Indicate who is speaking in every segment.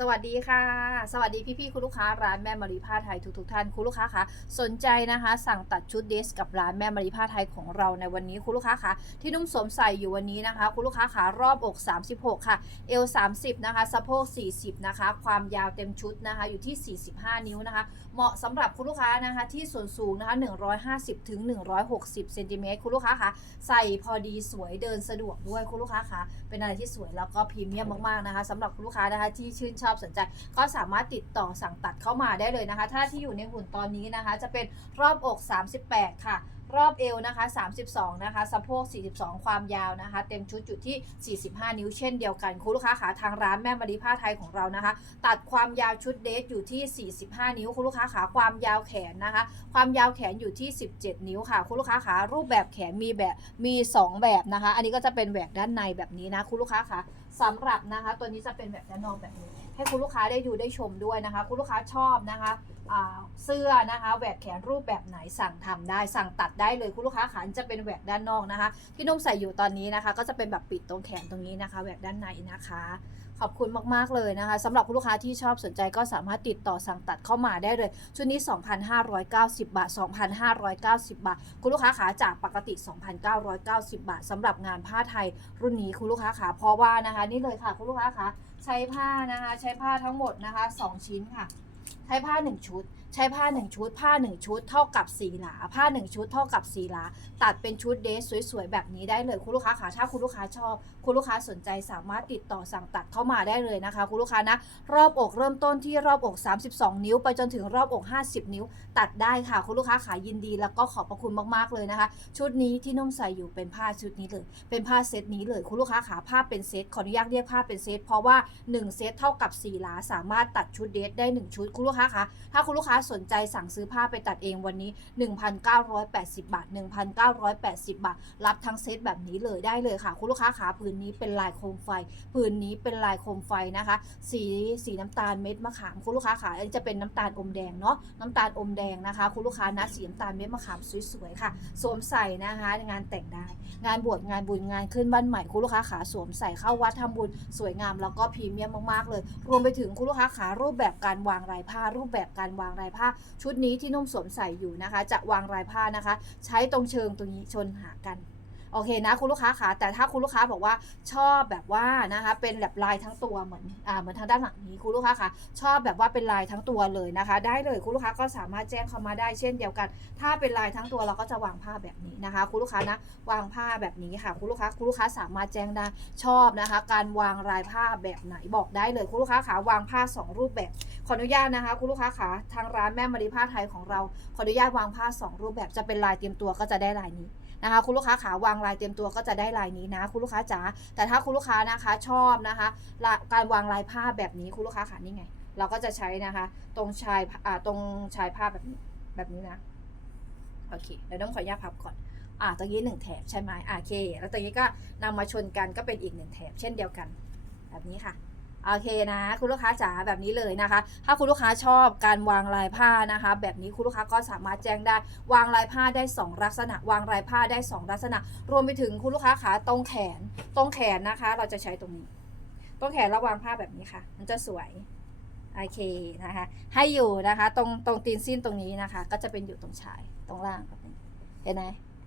Speaker 1: สวัสดีค่ะ สวัสดีพี่ๆคุณลูกค้าร้านแม่มารีผ้าไทยทุกๆท่านคุณลูกค้าคะสนใจนะคะ สั่งตัดชุดเดรสกับร้านแม่มารีผ้าไทยของเราในวันนี้คุณลูกค้าคะที่นุ่มสวมใส่อยู่วันนี้นะคะ คุณลูกค้าคะรอบอก 36 ค่ะเอว30 นะคะสะโพก 40 นะคะ ความยาวเต็มชุดนะคะ อยู่ที่ 45 นิ้วนะคะ เหมาะสำหรับคุณลูกค้านะคะ ที่ส่วนสูงนะคะ 150ถึง160เซนติเมตรคุณลูกค้าคะใส่พอดีสวยเดินสะดวกด้วยคุณลูกค้าคะเป็นอะไรที่สวยแล้วก็พรีเมียมมากๆนะคะสำหรับคุณลูกค้านะคะที่ชื่นชอบสนใจ ก็สามารถติดต่อสั่งตัดเข้ามาได้เลยนะคะ ถ้าที่อยู่ในหุ่นตอนนี้นะคะ จะเป็นรอบอก 38 ค่ะรอบเอวนะคะ 32 นะคะ สะโพก 42 ความยาวนะคะ เต็มชุดอยู่ที่ 45 นิ้วเช่นเดียวกันคุณลูกค้าขาทางร้านแม่มารีผ้าไทยของเรานะคะ ตัดความยาวชุดเดทอยู่ที่ 45 นิ้วคุณลูกค้าขาความยาวแขนนะคะ ความยาวแขนอยู่ที่ 17 นิ้วค่ะคุณลูกค้าขารูปแบบแขนมีแบบมี 2 แบบนะคะ อันนี้ก็จะเป็นแหวกด้านในแบบนี้นะคุณลูกค้าขา สำหรับนะคะ ตัวนี้จะเป็นแบบด้านนอกแบบนี้ ให้คุณลูกค้าได้ดูได้ชมด้วยนะคะ คุณลูกค้าชอบนะคะเสื้อนะคะแหวกแขนรูปแบบไหนสั่งทำได้ สั่งตัดได้เลยคุณลูกค้าขาจะเป็นแหวกด้านนอกนะคะ ที่นุ่มใส่อยู่ตอนนี้นะคะ ก็จะเป็นแบบปิดตรงแขนตรงนี้นะคะแหวกด้านในนะคะ ขอบคุณมาก ๆ เลยนะคะสำหรับคุณลูกค้าที่ชอบสนใจก็สามารถติดต่อสั่งตัดเข้ามาได้เลย ชุดนี้ 2,590 บาท 2,590 บาท คุณลูกค้าขาจากปกติ 2,990 บาทสำหรับงานผ้าไทยรุ่นนี้คุณลูกค้าขาเพราะว่านะคะ นี่เลยค่ะคุณลูกค้าขาใช้ผ้านะคะ ใช้ผ้าทั้งหมดนะคะ 2 ชิ้นค่ะใช้ผ้า1ชุด ใช้ผ้า1ชุด ผ้า1ชุดเท่ากับ4หลา ผ้า1ชุดเท่ากับ4หลา ตัดเป็นชุดเดรสสวยๆแบบนี้ได้เลยคุณลูกค้าค่ะถ้าคุณลูกค้าชอบ คุณลูกค้าสนใจสามารถติดต่อสั่งตัดเข้ามาได้เลยนะคะ คุณลูกค้านะรอบอกเริ่มต้นที่รอบอก 32 นิ้ว ไปจนถึงรอบอก 50 นิ้ว ตัดได้ค่ะ คุณลูกค้าขายยินดี แล้วก็ขอบพระคุณมากๆเลยนะคะ ชุดนี้ที่นุ่มใส่อยู่เป็นผ้าชุดนี้เลย เป็นผ้าเซตนี้เลยคุณลูกค้าขาผ้าเป็นเซตขออนุญาตเรียกผ้าเป็นเซตเพราะว่า 1 เซตเท่ากับ4หลาสามารถตัดชุดเดทได้ 1 ชุดคุณลูกค้าคะถ้าคุณลูกค้าสนใจสั่งซื้อผ้าไปตัดเองวันนี้ 1,980 บาท 1,980 บาท รับทั้งเซตแบบนี้เลยได้เลยค่ะ คุณลูกค้าขาผืนนี้เป็นลายโคมไฟผืนนี้เป็นลายโคมไฟนะคะ สีสีน้ำตาลเม็ดมะขาม คุณลูกค้าขาอันนี้จะเป็นน้ำตาลอมแดงเนาะน้ำตาลอมแดงนะคะ คุณลูกค้านะสีน้ำตาลเม็ดมะขามสวยๆค่ะสวมใส่นะคะงานแต่งได้ งานบวชงานบุญงานขึ้นบ้านใหม่คุณลูกค้าขาสวมใส่เข้าวัดทำบุญสวยงามแล้วก็พรีเมียมมากๆเลย รวมไปถึงคุณลูกค้าขารูปแบบการวางลายผ้ารูปแบบการวางลายผ้า ชุดนี้ที่นุ่มสวมใส่อยู่นะคะ จะวางลายผ้านะคะ ใช้ตรงเชิงตรงนี้ชนหากัน โอเคนะคุณลูกค้าขาแต่ถ้าคุณลูกค้าบอกว่าชอบแบบว่านะคะเป็นแบบลายทั้งตัวเหมือนอ่าเหมือนทางด้านหลังนี้คุณลูกค้าคะชอบแบบว่าเป็นลายทั้งตัวเลยนะคะ ได้เลยคุณลูกค้าก็สามารถแจ้งเข้ามาได้เช่นเดียวกัน ถ้าเป็นลายทั้งตัวเราก็จะวางผ้าแบบนี้นะคะ คุณลูกค้านะวางผ้าแบบนี้ค่ะคุณลูกค้าคุณลูกค้าสามารถแจ้งได้ชอบนะคะ การวางลายผ้าแบบไหนบอกได้เลยคุณลูกค้าขาวางผ้าสองรูปแบบขออนุญาตนะคะคุณลูกค้าขาทางร้านแม่มารีผ้าไทยของเราขออนุญาตวางผ้าสองรูปแบบจะเป็นลายเตรียมตัวก็จะได้ลายนี้ นะคะคุณลูกค้าขาวางลายเตรียมตัวก็จะได้ลายนี้นะ คุณลูกค้าจ๋าแต่ถ้าคุณลูกค้านะคะชอบนะคะการวางลายผ้าแบบนี้คุณลูกค้าขานี่ไง เราก็จะใช้นะคะ ตรงชายอ่าตรงชายผ้าแบบนี้แบบนี้นะโอเคเดี๋ยวต้องขออนุญาตพับก่อนอ่าตรงนี้หนึ่งแถบใช่ไหมอ่าโอเค แล้วตรงนี้ก็นำมาชนกันก็เป็นอีกหนึ่งแถบเช่นเดียวกัน แบบนี้ค่ะ โอเคนะคุณลูกค้าจ๋าแบบนี้เลยนะคะ ถ้าคุณลูกค้าชอบการวางลายผ้านะคะ แบบนี้คุณลูกค้าก็สามารถแจ้งได้ วางลายผ้าได้ 2 ลักษณะ วางลายผ้าได้ 2 ลักษณะ รวมไปถึงคุณลูกค้าขาตรงแขน ตรงแขนนะคะ เราจะใช้ตรงนี้ ตรงแขนเราวางผ้าแบบนี้ค่ะ มันจะสวยโอเคนะคะ ให้อยู่นะคะ ตรงตรงตีนสิ้นตรงนี้นะคะ ก็จะเป็นอยู่ตรงชายตรงล่างแบบนี้เห็นไหม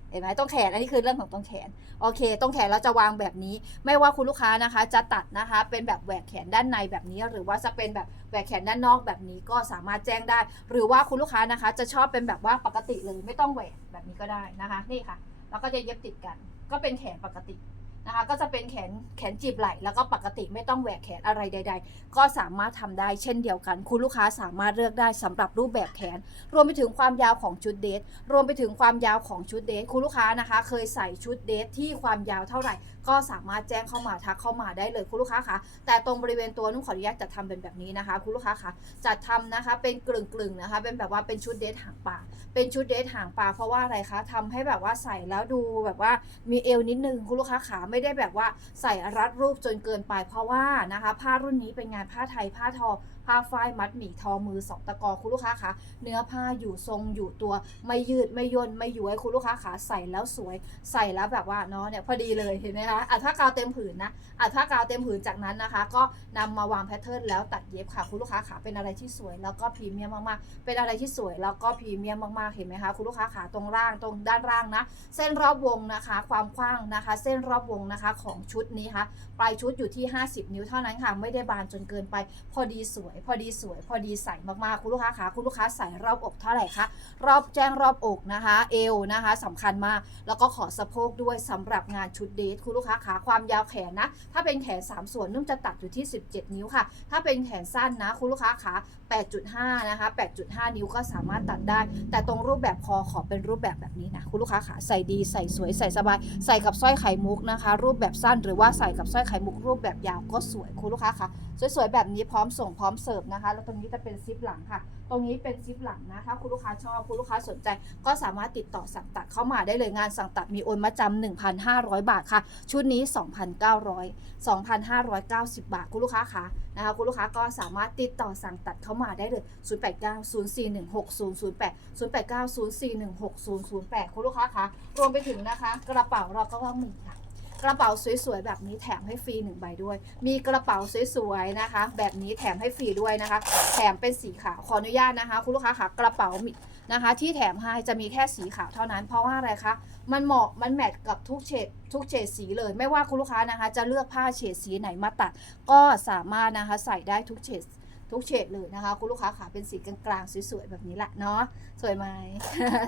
Speaker 1: เห็นไหมตรงแขนอันนี้คือเรื่องของตรงแขนโอเค ตรงแขนเราจะวางแบบนี้ ไม่ว่าคุณลูกค้านะคะ จะตัดนะคะ เป็นแบบแหวกแขนด้านในแบบนี้ หรือว่าจะเป็นแบบแหวกแขนด้านนอกแบบนี้ก็สามารถแจ้งได้ หรือว่าคุณลูกค้านะคะ จะชอบเป็นแบบว่าปกติเลยไม่ต้องแหวกแบบนี้ก็ได้นะคะ นี่ค่ะ แล้วก็จะเย็บติดกัน ก็เป็นแขนปกติ นะคะก็จะเป็นแขนแขนจีบไหล่แล้วก็ปกติไม่ต้องแหวกแขนอะไรใด ๆ ก็สามารถทำได้เช่นเดียวกัน คุณลูกค้าสามารถเลือกได้สำหรับรูปแบบแขน รวมไปถึงความยาวของชุดเดทรวมไปถึงความยาวของชุดเดทคุณลูกค้านะคะ เคยใส่ชุดเดทที่ความยาวเท่าไหร่ก็สามารถแจ้งเข้ามาทักเข้ามาได้เลยคุณลูกค้าคะแต่ตรงบริเวณตัวนุ่มขออนุญาตจัดทำเป็นแบบนี้นะคะ คุณลูกค้าคะจัดทำนะคะเป็นกลึ่งกลึงๆนะคะ เป็นแบบว่าเป็นชุดเดทหางปลาเป็นชุดเดทหางปลาเพราะว่าอะไรคะทำให้แบบว่าใส่แล้วดูแบบว่ามีเอวนิดนึงคุณลูกค้าขาไม่ไม่ได้แบบว่าใส่รัดรูปจนเกินไป เพราะว่านะคะผ้ารุ่นนี้เป็นงานผ้าไทยผ้าทอผ้าฝ้ายมัดหมี่ทอมือสองตะกอคุณลูกค้าคะเนื้อผ้าอยู่ทรงอยู่ตัวไม่ยืดไม่ย่นไม่ย้วยคุณลูกค้าขาใส่แล้วสวย ใส่แล้วแบบว่าเนาะเนี่ยพอดีเลยเห็นไหมคะอะถ้ากาวเต็มผืนนะอะถ้ากาวเต็มผืนจากนั้นนะคะ ก็นำมาวางแพทเทิร์นแล้วตัดเย็บค่ะคุณลูกค้าขาเป็นอะไรที่สวย แล้วก็พรีเมียมมากๆ เป็นอะไรที่สวยแล้วก็พรีเมียมมากๆเห็นไหมคะคุณลูกค้าขาตรงล่างตรงด้านล่างนะ เส้นรอบวงนะคะ ความกว้างนะคะ เส้นรอบวงนะคะของชุดนี้ค่ะปลายชุดอยู่ที่ 50 นิ้วเท่านั้นค่ะ ไม่ได้บานจนเกินไป พอดีสวย พอดีสวย พอดีใส่มากๆคุณลูกค้าคะคุณลูกค้าใส่รอบอกเท่าไหร่คะรอบแจ้งรอบอกนะคะ เอวนะคะสำคัญมากแล้วก็ขอสะโพกด้วยสำหรับงานชุดเดทคุณลูกค้าขาความยาวแขนนะ ถ้าเป็นแขน 3 ส่วนนุ่มจะตัดอยู่ที่ 17 นิ้วค่ะ ถ้าเป็นแขนสั้นนะ คุณลูกค้าขา8.5 นะคะ 8.5 นิ้วก็สามารถตัดได้ แต่ตรงรูปแบบคอขอเป็นรูปแบบแบบนี้นะ คุณลูกค้าขาใส่ดีใส่สวยใส่สบาย ใส่กับสร้อยไข่มุกนะคะ รูปแบบสั้นหรือว่าใส่กับสร้อยไข่มุกรูปแบบยาวก็สวยคุณลูกค้าคะสวยๆแบบนี้พร้อมส่งพร้อมเสิร์ฟนะคะ แล้วตรงนี้จะเป็นซิปหลังค่ะ ตรงนี้เป็นซิปหลังนะคะคุณลูกค้าชอบคุณลูกค้าสนใจ ก็สามารถติดต่อสั่งตัดเข้ามาได้เลยงานสั่งตัดมีโอนมาจำ1,500 บาทค่ะ ชุดนี้ 2,900 2,590 บาทคุณลูกค้าคะนะคะคุณลูกค้าก็สามารถติดต่อสั่งตัดเข้ามาได้เลย 0890416008 0890416008 คุณลูกค้าคะรวมไปถึงนะคะ กระเป๋าเราก็ว่ามีค่ะ กระเป๋าสวยๆแบบนี้แถมให้ฟรีหนึ่งใบด้วย มีกระเป๋าสวยๆนะคะ แบบนี้แถมให้ฟรีด้วยนะคะ แถมเป็นสีขาวขออนุญาตนะคะ คุณลูกค้าค่ะกระเป๋านะคะ ที่แถมให้จะมีแค่สีขาวเท่านั้น เพราะว่าอะไรคะมันเหมาะมันแมทกับทุกเฉดทุกเฉดสีเลย ไม่ว่าคุณลูกค้านะคะ จะเลือกผ้าเฉดสีไหนมาตัด ก็สามารถนะคะใส่ได้ทุกเฉด ทุกเฉดเลยนะคะ คุณลูกค้าขาเป็นสีกลางๆสวยๆแบบนี้แหละเนาะสวยไหม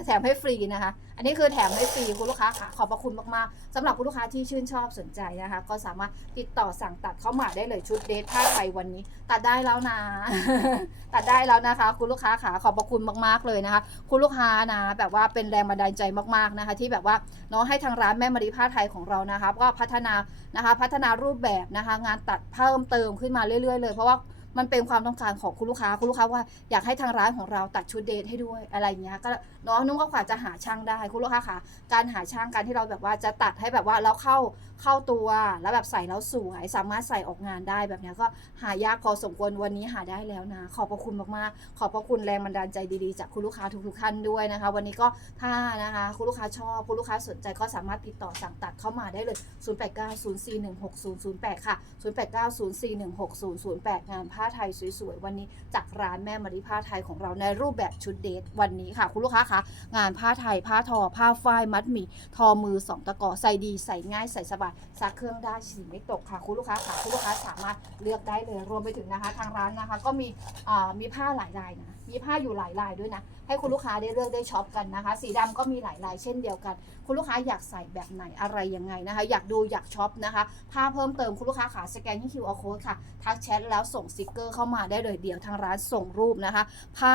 Speaker 1: แถมให้ฟรีนะคะ อันนี้คือแถมให้ฟรีคุณลูกค้าค่ะขอบพระคุณมากๆสำหรับคุณลูกค้าที่ชื่นชอบสนใจนะคะ ก็สามารถติดต่อสั่งตัดเข้ามาได้เลยชุดเดทผ้าไทยวันนี้ ตัดได้แล้วนะ ตัดได้แล้วนะคะ คุณลูกค้าขาขอบพระคุณมากๆเลยนะคะ คุณลูกค้านะแบบว่าเป็นแรงบันดาลใจมากๆนะคะ ที่แบบว่าเนาะให้ทางร้านแม่มารีผ้าไทยของเรานะคะก็พัฒนานะคะ พัฒนารูปแบบนะคะ งานตัดเพิ่มเติมขึ้นมาเรื่อยๆเลยเพราะว่า มันเป็นความต้องการของคุณลูกค้าคุณลูกค้าว่าอยากให้ทางร้านของเราตัดชุดเดทให้ด้วยอะไรอย่างเงี้ยก็เนาะนุ่งก็กว่าจะหาช่างได้คุณลูกค้าค่ะการหาช่างการที่เราแบบว่าจะตัดให้แบบว่าแล้วเข้าเข้าตัวแล้วแบบใส่แล้วสวยสามารถใส่ออกงานได้แบบเนี้ยก็หายากพอสมควรวันนี้หาได้แล้วนะ ขอบพระคุณมากๆ ขอบพระคุณแรงบันดาลใจดีๆ จากคุณลูกค้าทุกๆท่านด้วยนะคะ วันนี้ก็ถ้านะคะคุณลูกค้าชอบคุณลูกค้าสนใจก็สามารถติดต่อสั่งตัดเข้ามาได้เลย 0890416008 ค่ะ 0890416008 งานผ้าาไทยสวยๆ วันนี้จากร้านแม่มาริผ้าไทยของเราในรูปแบบชุดเดทวันนี้ค่ะ คุณลูกค้าคะงานผ้าไทยผ้าทอ ผ้าฝ้ายมัดหมี่ทอมือสองตะกอใส่ดีใส่ง่ายใส่สบายซักเครื่องได้ฉี่ไม่ตกค่ะ คุณลูกค้าค่ะคุณลูกค้าสามารถเลือกได้เลยรวมไปถึงนะคะ ทางร้านนะคะ ก็มีมีผ้าหลายลายนะีผ้าอยู่หลายลายด้วยนะ ให้คุณลูกค้าได้เลือกได้ช็อปกันนะคะ สีดำก็มีหลายลายเช่นเดียวกัน คุณลูกค้าอยากใส่แบบไหนอะไรยังไงนะคะ อยากดูอยากช็อปนะคะ ผ้าเพิ่มเติมคุณลูกค้าขาสแกนที่ QR code ค่ะ ทักแชทแล้วส่งสติกเกอร์เข้ามาได้เลยเดี๋ยวทางร้านส่งรูปนะคะ ผ้า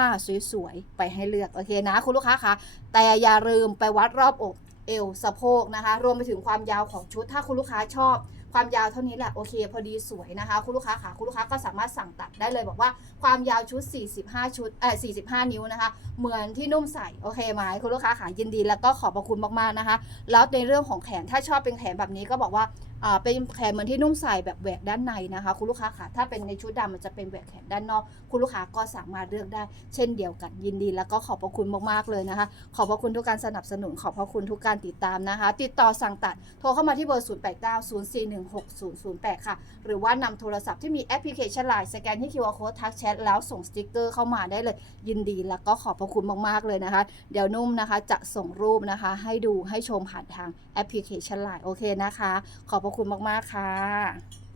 Speaker 1: สวยๆไปให้เลือกโอเคนะ คุณลูกค้าคะแต่อย่าลืมไปวัดรอบอกเอวสะโพกนะคะ รวมไปถึงความยาวของชุดถ้าคุณลูกค้าชอบ ความยาวเท่านี้แหละโอเค พอดีสวยนะคะ คุณลูกค้าค่ะคุณลูกค้าก็สามารถสั่งตัดได้เลยบอกว่าความยาวชุด 45 ชุดเอ่อ45 นิ้วนะคะ เหมือนที่นุ่มใส่โอเคไหมคุณลูกค้าค่ะยินดีแล้วก็ขอบพระคุณมากๆนะคะ แล้วในเรื่องของแขนถ้าชอบเป็นแขนแบบนี้ก็บอกว่าอ่าเป็นแขนเหมือนที่นุ่มใส่แบบแหวกด้านในนะคะ คุณลูกค้าค่ะถ้าเป็นในชุดดำมันจะเป็นแหวกแขนด้านนอก คุณลูกค้าก็สามารถเลือกได้ เช่นเดียวกันยินดีแล้วก็ขอบพระคุณมากๆเลยนะคะ ขอบพระคุณทุกการสนับสนุนขอบพระคุณทุกการติดตามนะคะ ติดต่อสั่งตัดโทรเข้ามาที่เบอร์ 0890416008 ค่ะ หรือว่านำโทรศัพท์ที่มีแอปพลิเคชันไลน์สแกนที่ QR code ทักแชทแล้วส่งสติกเกอร์เข้ามาได้เลย ยินดีแล้วก็ขอบพระคุณมากๆเลยนะคะ เดี๋ยวนุ่มนะคะจะส่งรูปนะคะ ให้ดูให้ชมผ่านทาง แอปพลิเคชันไลน์โอเคนะคะ ขอบพระคุณมาก ๆ ค่ะ